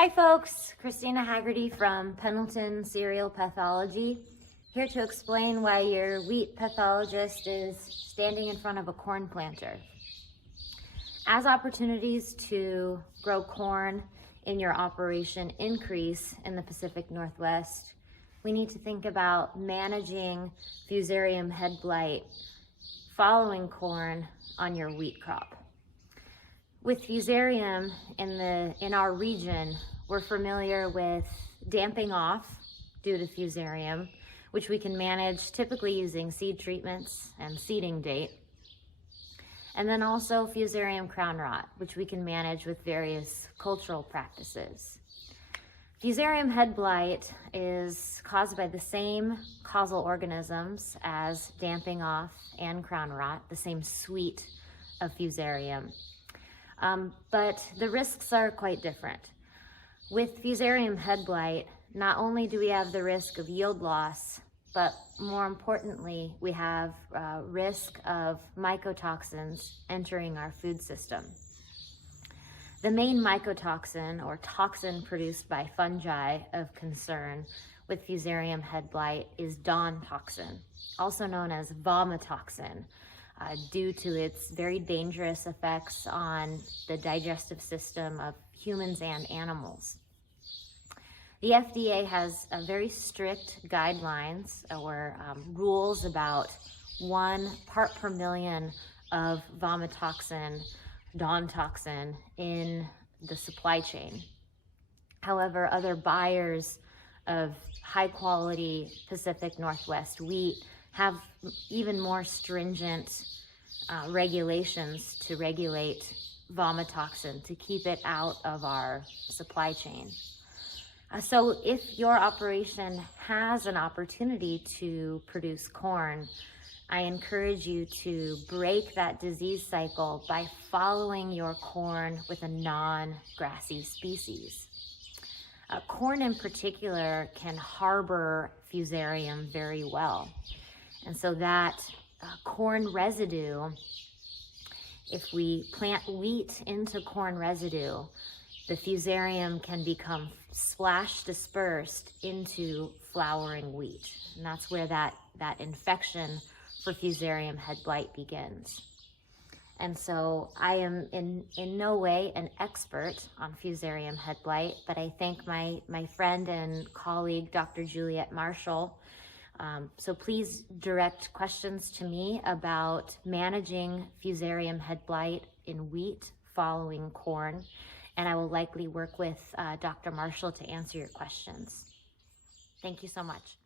Hi folks, Christina Hagerty from Pendleton Cereal Pathology, here to explain why your wheat pathologist is standing in front of a corn planter. As opportunities to grow corn in your operation increase in the Pacific Northwest, we need to think about managing Fusarium head blight following corn on your wheat crop. With Fusarium in our region, we're familiar with damping off due to Fusarium, which we can manage typically using seed treatments and seeding date. And then also Fusarium crown rot, which we can manage with various cultural practices. Fusarium head blight is caused by the same causal organisms as damping off and crown rot, the same suite of Fusarium. But the risks are quite different. With Fusarium head blight, not only do we have the risk of yield loss, but more importantly, we have risk of mycotoxins entering our food system. The main mycotoxin or toxin produced by fungi of concern with Fusarium head blight is Dawn toxin, also known as vomitoxin, due to its very dangerous effects on the digestive system of humans and animals. The FDA has very strict guidelines or rules about 1 part per million of vomitoxin, Dawn toxin in the supply chain. However, other buyers of high quality Pacific Northwest wheat have even more stringent regulations to regulate vomitoxin to keep it out of our supply chain. So if your operation has an opportunity to produce corn, I encourage you to break that disease cycle by following your corn with a non-grassy species. Corn in particular can harbor Fusarium very well. And so that corn residue, if we plant wheat into corn residue, the Fusarium can become splash dispersed into flowering wheat. And that's where that infection for Fusarium head blight begins. And so I am in no way an expert on Fusarium head blight, but I thank my friend and colleague, Dr. Juliet Marshall. So please direct questions to me about managing Fusarium head blight in wheat following corn, and I will likely work with Dr. Marshall to answer your questions. Thank you so much.